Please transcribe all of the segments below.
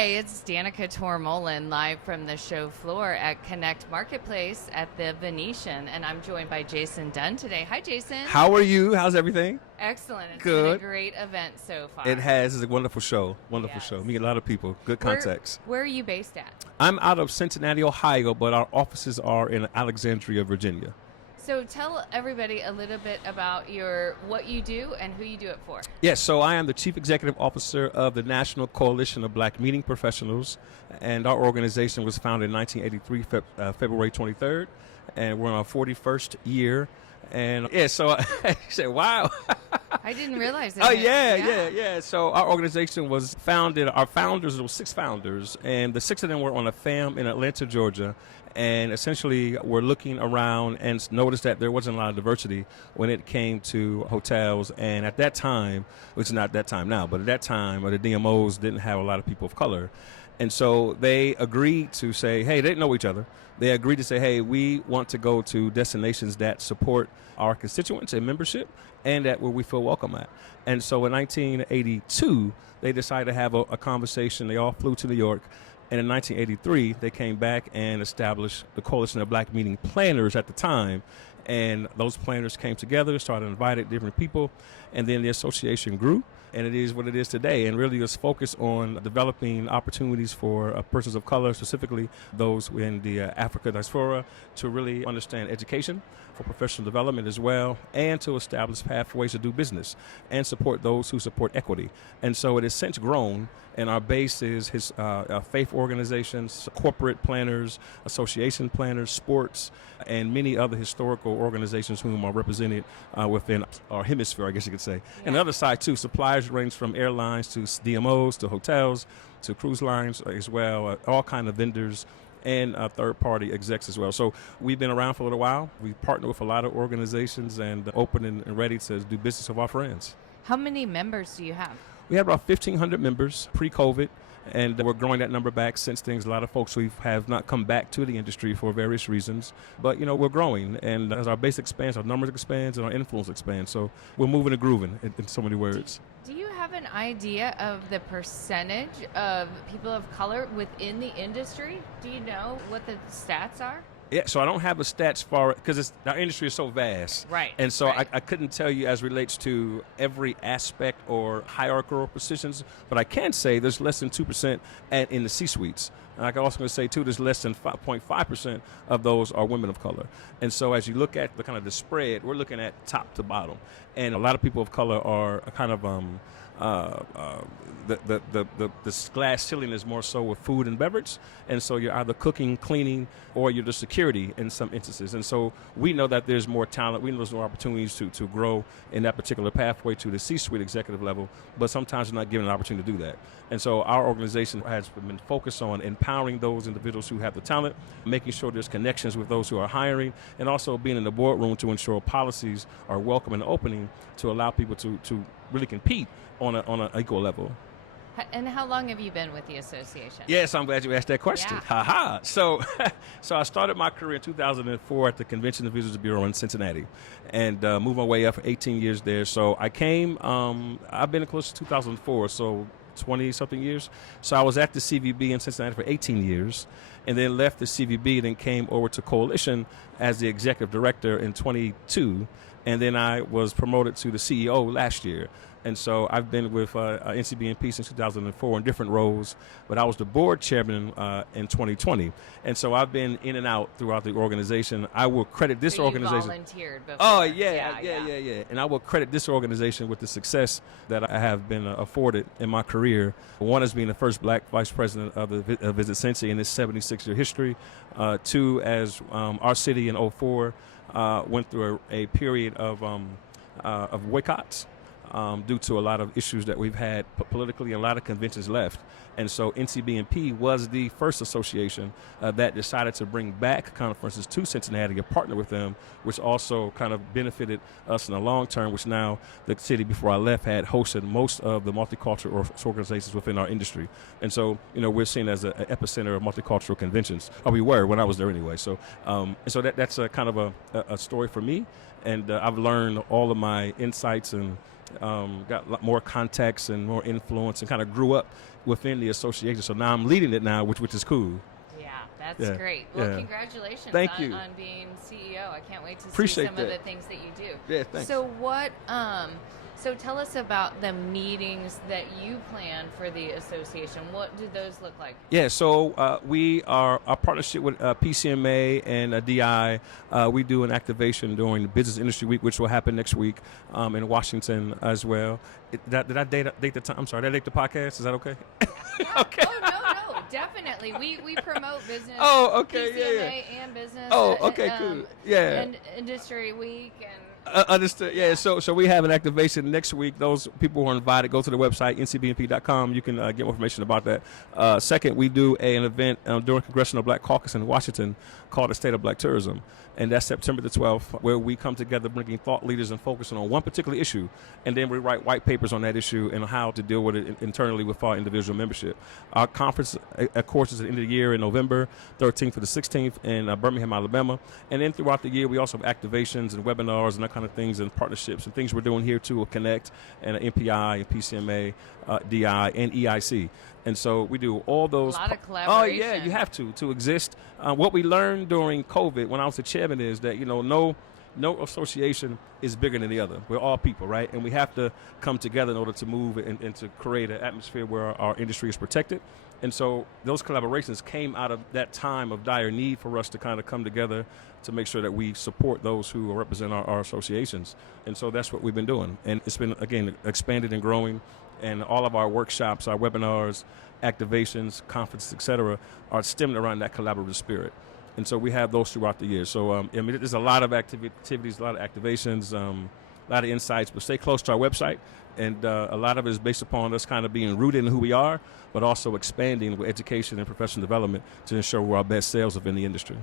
Hi, it's Danica Tormolin live from the show floor at Connect Marketplace at the Venetian, and I'm joined by Jason Dunn today. Hi, Jason. How are you? How's everything? Excellent. It's Good. been a great event so far. It has. It's a wonderful show. Wonderful Yes. show. Meet a lot of people. Good contacts. Where are you based at? I'm out of Cincinnati, Ohio, but our offices are in Alexandria, Virginia. So tell everybody a little bit about what you do and who you do it for. Yes, so I am the Chief Executive Officer of the National Coalition of Black Meeting Professionals, and our organization was founded in 1983, February 23rd, and we're in our 41st year. And yeah, so you say, wow. I didn't realize that. Oh, yeah. So our organization was founded, our founders, there were 6 founders, and the 6 of them were on a farm in Atlanta, Georgia, and essentially were looking around and noticed that there wasn't a lot of diversity when it came to hotels. And at that time, which is not that time now, but at that time, the DMOs didn't have a lot of people of color. And so they agreed to say, hey, they didn't know each other. They agreed to say, hey, we want to go to destinations that support our constituents and membership and that where we feel welcome at. And so in 1982, they decided to have a conversation. They all flew to New York. And in 1983, they came back and established the Coalition of Black Meeting Planners at the time. And those planners came together, started inviting different people, and then the association grew. And it is what it is today, and really is focused on developing opportunities for persons of color, specifically those in the Africa diaspora, to really understand education, for professional development as well, and to establish pathways to do business and support those who support equity. And so it has since grown, and our base is faith organizations, corporate planners, association planners, sports, and many other historical organizations whom are represented within our hemisphere, I guess you could say. Yeah. And the other side, too, suppliers range from airlines to DMOs to hotels to cruise lines as well, all kind of vendors and third-party execs as well. So we've been around for a little while. We partner with a lot of organizations and open and ready to do business with our friends. How many members do you have? We have about 1,500 members pre-COVID, and we're growing that number back since things. A lot of folks we have not come back to the industry for various reasons, but we're growing, and as our base expands, our numbers expands, and our influence expands. So we're moving and grooving in so many words. Do you have an idea of the percentage of people of color within the industry? Do you know what the stats are? Yeah, so I don't have the stats for it because our industry is so vast. Right. And so right. I couldn't tell you as relates to every aspect or hierarchical positions, but I can say there's less than 2% in the C-suites. And I can also say, too, there's less than 5.5% of those are women of color. And so as you look at the kind of the spread, we're looking at top to bottom. And a lot of people of color are kind of the glass ceiling is more so with food and beverage, and so you're either cooking, cleaning, or you're the security in some instances. And so we know that there's more talent, we know there's more opportunities to grow in that particular pathway to the C-suite executive level, but sometimes we're not given an opportunity to do that. And so our organization has been focused on empowering those individuals who have the talent, making sure there's connections with those who are hiring, and also being in the boardroom to ensure policies are welcome and opening to allow people to really compete on an equal level. And how long have you been with the association? Yes, I'm glad you asked that question. Yeah. Ha. So I started my career in 2004 at the Convention and Visitors Bureau in Cincinnati, and moved my way up for 18 years there. So I came, I've been close to 2004, so 20-something years. So I was at the CVB in Cincinnati for 18 years, and then left the CVB and then came over to Coalition as the executive director in 22, and then I was promoted to the CEO last year. And so I've been with NCBMP since 2004 in different roles, but I was the board chairman in 2020. And so I've been in and out throughout the organization. I will credit this organization. You volunteered before. Oh, yeah. And I will credit this organization with the success that I have been afforded in my career. One is being the first black vice president of VisitCincy in its 76-year history. Two, as our city in 2004 went through a period of boycotts. Due to a lot of issues that we've had politically, and a lot of conventions left. And so NCBMP was the first association that decided to bring back conferences to Cincinnati and partner with them, which also kind of benefited us in the long term, which now the city before I left had hosted most of the multicultural organizations within our industry. And so, we're seen as an epicenter of multicultural conventions, or we were when I was there anyway. So, that's a kind of a story for me. And I've learned all of my insights and got a lot more contacts and more influence, and kind of grew up within the association. So now I'm leading it now, which is cool. Yeah, that's great. Well, congratulations on being CEO. I can't wait to see some of the things that you do. Yeah, thanks. So so tell us about the meetings that you plan for the association. What do those look like? Yeah, so our partnership with PCMA and DI, we do an activation during the Business Industry Week, which will happen next week in Washington as well. Did I date the time? I'm sorry, did I date the podcast? Is that okay? Yeah. Okay. Oh, no, definitely. We promote business. Oh, okay, PCMA and business. Oh, okay, cool. Yeah. And Industry Week and. Understood. Yeah. So we have an activation next week. Those people who are invited, go to the website ncbmp.com. You can get more information about that. Second, we do an event during Congressional Black Caucus in Washington called the State of Black Tourism. And that's September the 12th, where we come together bringing thought leaders and focusing on one particular issue. And then we write white papers on that issue and how to deal with it internally with our individual membership. Our conference, of course, is at the end of the year in November 13th to the 16th in Birmingham, Alabama. And then throughout the year, we also have activations and webinars and that kind of things and partnerships and things we're doing here too with Connect and MPI and PCMA, DI, and EIC. And so we do all those. A lot of collaboration. Oh, yeah, you have to exist. What we learned during COVID when I was the chairman is that, no association is bigger than the other. We're all people, right? And we have to come together in order to move and to create an atmosphere where our industry is protected. And so those collaborations came out of that time of dire need for us to kind of come together to make sure that we support those who represent our associations. And so that's what we've been doing. And it's been, again, expanded and growing. And all of our workshops, our webinars, activations, conferences, et cetera, are stemmed around that collaborative spirit. And so we have those throughout the year. So, there's a lot of activities, a lot of activations, a lot of insights, but stay close to our website. And a lot of it is based upon us kind of being rooted in who we are, but also expanding with education and professional development to ensure we're our best sales within the industry.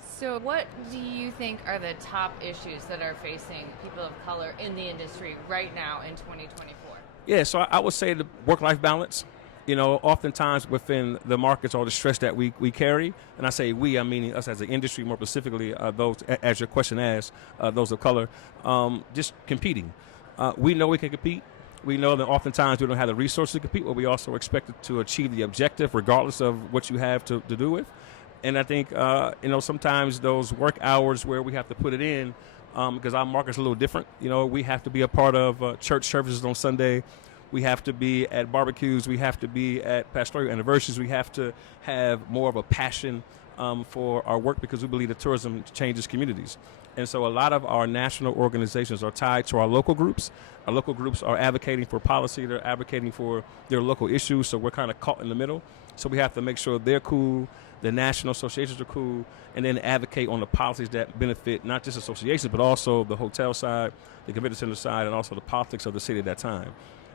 So what do you think are the top issues that are facing people of color in the industry right now in 2024? Yeah, so I would say the work-life balance. Oftentimes within the markets or the stress that we carry, and I say we, I'm meaning us as an industry, more specifically those, as your question asks, those of color, just competing. We know we can compete. We know that oftentimes we don't have the resources to compete, but we also expect to achieve the objective regardless of what you have to do with. And I think, sometimes those work hours where we have to put it in, because our market's a little different. We have to be a part of church services on Sunday. We have to be at barbecues. We have to be at pastoral anniversaries. We have to have more of a passion for our work because we believe that tourism changes communities. And so a lot of our national organizations are tied to our local groups. Our local groups are advocating for policy. They're advocating for their local issues. So we're kind of caught in the middle. So we have to make sure they're cool, the national associations are cool, and then advocate on the policies that benefit not just associations, but also the hotel side, the convention center side, and also the politics of the city at that time.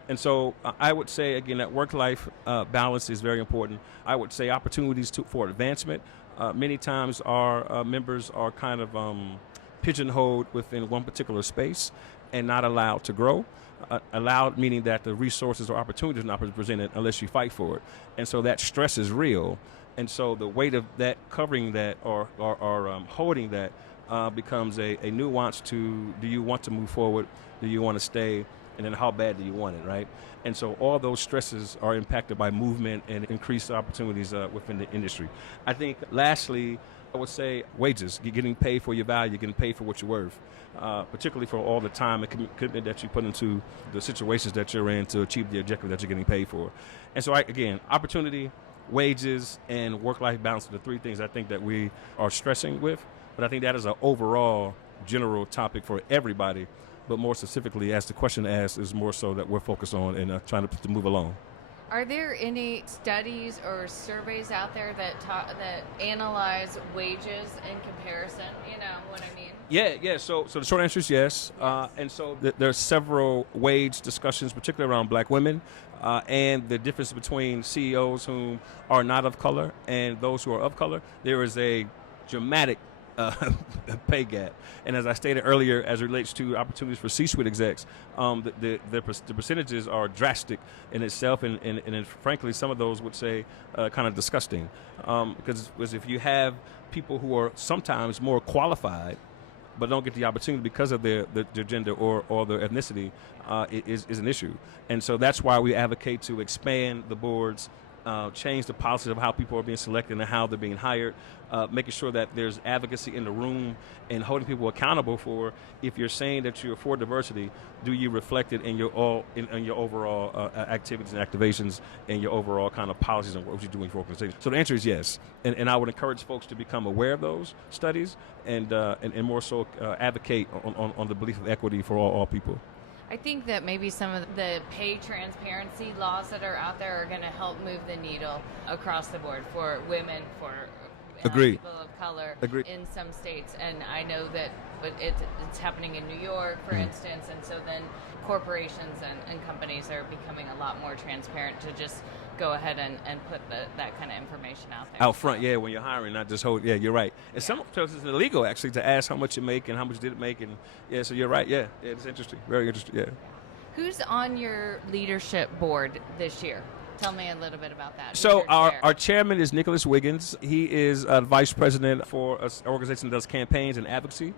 And so I would say, again, that work-life balance is very important. I would say opportunities for advancement. Many times our members are kind of pigeonholed within one particular space and not allowed to grow. Allowed meaning that the resources or opportunities are not presented unless you fight for it. And so that stress is real. And so the weight of that, covering that or holding that becomes a nuance to, do you want to move forward? Do you want to stay? And then how bad do you want it, right? And so all those stresses are impacted by movement and increased opportunities within the industry. I think lastly, I would say wages, you're getting paid for your value, you're getting paid for what you're worth, particularly for all the time and commitment that you put into the situations that you're in to achieve the objective that you're getting paid for. And so, again, opportunity, wages, and work-life balance are the three things I think that we are stressing with. But I think that is an overall general topic for everybody. But more specifically, as the question asks, is more so that we're focused on and trying to move along. Are there any studies or surveys out there that analyze wages in comparison? You know what I mean? Yeah. So the short answer is yes. And so there are several wage discussions, particularly around black women, and the difference between CEOs who are not of color and those who are of color. There is a dramatic pay gap. And as I stated earlier, as it relates to opportunities for C-suite execs, the percentages are drastic in itself, and frankly, some of those would say kind of disgusting. Because if you have people who are sometimes more qualified but don't get the opportunity because of their gender or their ethnicity is an issue. And so that's why we advocate to expand the boards, change the policies of how people are being selected and how they're being hired, making sure that there's advocacy in the room and holding people accountable for, if you're saying that you're for diversity, do you reflect it in your overall activities and activations and your overall kind of policies and what you're doing for organizations? So the answer is yes, and I would encourage folks to become aware of those studies and more so advocate on the belief of equity for all people. I think that maybe some of the pay transparency laws that are out there are going to help move the needle across the board for women, for people of color in some states. And I know that it's happening in New York, for instance, and so then corporations and companies are becoming a lot more transparent to just go ahead and put that kind of information out there. Out front, yeah, when you're hiring, not just hold, yeah, you're right. And some places it's illegal, actually, to ask how much you make and how much did it make, and yeah, so you're right, yeah, it's interesting, very interesting, yeah. Who's on your leadership board this year? Tell me a little bit about that. So our chairman is Nicholas Wiggins. He is vice president for an organization that does campaigns and advocacy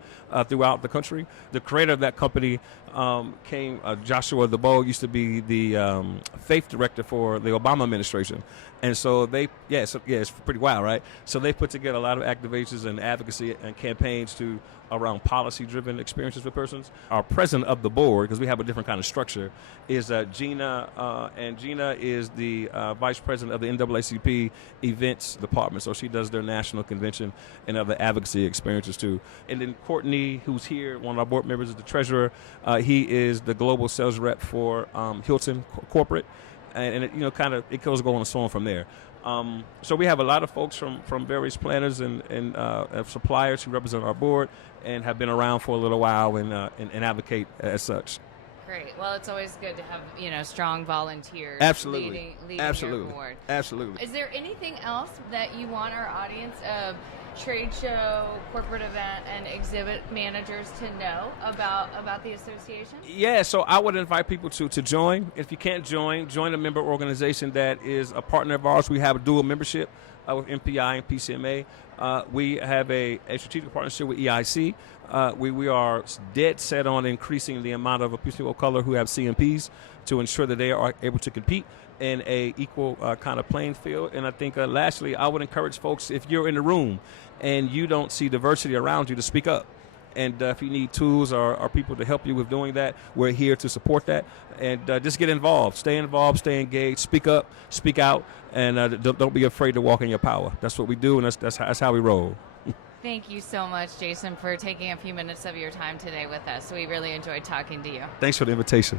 throughout the country. The creator of that company Joshua DeBow used to be the faith director for the Obama administration. And so it's pretty wild, right? So they put together a lot of activations and advocacy and campaigns around policy-driven experiences with persons. Our president of the board, because we have a different kind of structure, is Gina, and Gina is the vice president of the NAACP events department. So she does their national convention and other advocacy experiences too. And then Courtney, who's here, one of our board members, is the treasurer. He is the global sales rep for Hilton Corporate. And it goes on and so on from there. So we have a lot of folks from various planners and suppliers who represent our board and have been around for a little while and advocate as such. Great. Well, it's always good to have strong volunteers. Absolutely. Leading Absolutely. your board. Absolutely. Is there anything else that you want our audience of trade show, corporate event, and exhibit managers to know about the association? Yeah, so I would invite people to join. If you can't join a member organization that is a partner of ours. We have a dual membership with MPI and PCMA. We have a strategic partnership with EIC. We are dead set on increasing the amount of people of color who have CMPs to ensure that they are able to compete in a equal kind of playing field. And I think lastly, I would encourage folks, if you're in the room and you don't see diversity around you, to speak up. And if you need tools or people to help you with doing that, we're here to support that. And just get involved, stay engaged, speak up, speak out, and don't be afraid to walk in your power. That's what we do, and that's how we roll. Thank you so much, Jason, for taking a few minutes of your time today with us. We really enjoyed talking to you. Thanks for the invitation.